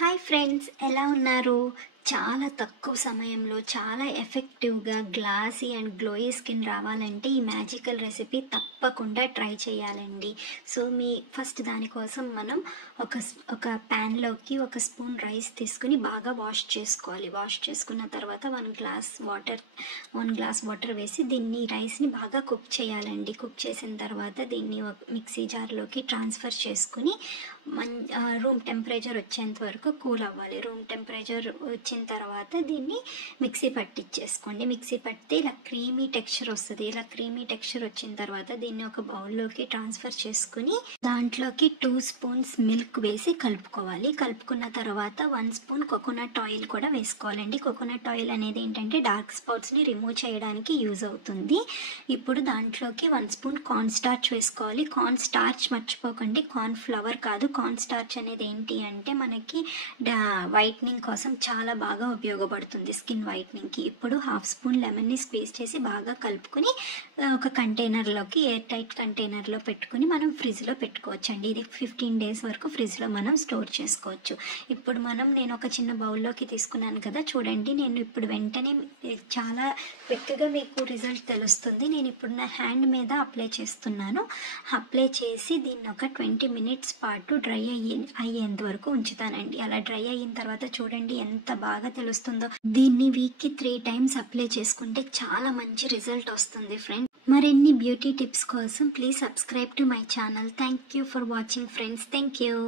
Hi friends, ఎలా ఉన్నారు? చాలా తక్కువ సమయంలో చాలా ఎఫెక్టివ్గా గ్లాసీ అండ్ గ్లోయీ స్కిన్ రావాలంటే ఈ మ్యాజికల్ రెసిపీ తప్పకుండా ట్రై చేయాలండి. సో ఫస్ట్ దానికోసం మనం ఒక ప్యాన్లోకి ఒక స్పూన్ రైస్ తీసుకుని బాగా వాష్ చేసుకోవాలి. వాష్ చేసుకున్న తర్వాత 1 గ్లాస్ వాటర్ వేసి దీన్ని రైస్ని బాగా కుక్ చేయాలండి. కుక్ చేసిన తర్వాత దీన్ని ఒక మిక్సీ జార్లోకి ట్రాన్స్ఫర్ చేసుకుని రూమ్ టెంపరేచర్ వచ్చేంత వరకు కూల్ అవ్వాలి. రూమ్ టెంపరేచర్ వచ్చిన తర్వాత దీన్ని మిక్సీ పట్టించేసుకోండి. మిక్సీ పడితే ఇలా క్రీమీ టెక్స్చర్ వస్తుంది. ఇలా క్రీమీ టెక్స్చర్ వచ్చిన తర్వాత దీన్ని ఒక బౌల్లోకి ట్రాన్స్ఫర్ చేసుకుని దాంట్లోకి 2 స్పూన్స్ మిల్క్ వేసి కలుపుకోవాలి. కలుపుకున్న తర్వాత 1 స్పూన్ కోకోనట్ ఆయిల్ కూడా వేసుకోవాలండి. కోకోనట్ ఆయిల్ అనేది ఏంటంటే డార్క్ స్పాట్స్ని రిమూవ్ చేయడానికి యూజ్ అవుతుంది. ఇప్పుడు దాంట్లోకి 1 స్పూన్ కార్న్ స్టార్చ్ వేసుకోవాలి. కార్న్ స్టార్చ్ మర్చిపోకండి, కార్న్ ఫ్లవర్ కాదు. కార్న్ స్టార్చ్ అనేది ఏంటి అంటే మనకి వైట్నింగ్ కోసం చాలా బాగా ఉపయోగపడుతుంది, స్కిన్ వైట్నింగ్కి. ఇప్పుడు 1/2 స్పూన్ లెమన్ని స్క్వీజ్ చేసి బాగా కలుపుకొని ఒక కంటైనర్లోకి, ఎయిర్ టైట్ కంటైనర్లో పెట్టుకుని మనం ఫ్రిడ్జ్లో పెట్టుకోవచ్చండి. ఇది 15 డేస్ వరకు ఫ్రిడ్జ్లో మనం స్టోర్ చేసుకోవచ్చు. ఇప్పుడు నేను ఒక చిన్న బౌల్లోకి తీసుకున్నాను కదా, చూడండి. నేను ఇప్పుడు వెంటనే చాలా క్విక్గా మీకు రిజల్ట్ తెలుస్తుంది. నేను ఇప్పుడు నా హ్యాండ్ మీద అప్లై చేస్తున్నాను. అప్లై చేసి దీన్ని ఒక 20 మినిట్స్ పాటు డ్రై అయ్యేంత వరకు ఉంచుతానండి. అలా డ్రై అయిన తర్వాత చూడండి ఎంత బాగా తెలుస్తుందో. దీన్ని వీక్కి 3 టైమ్స్ అప్లై చేసుకుంటే చాలా మంచి రిజల్ట్ వస్తుంది ఫ్రెండ్స్. మరిన్ని బ్యూటీ టిప్స్ కోసం please subscribe to my channel. Thank you for watching friends. Thank you.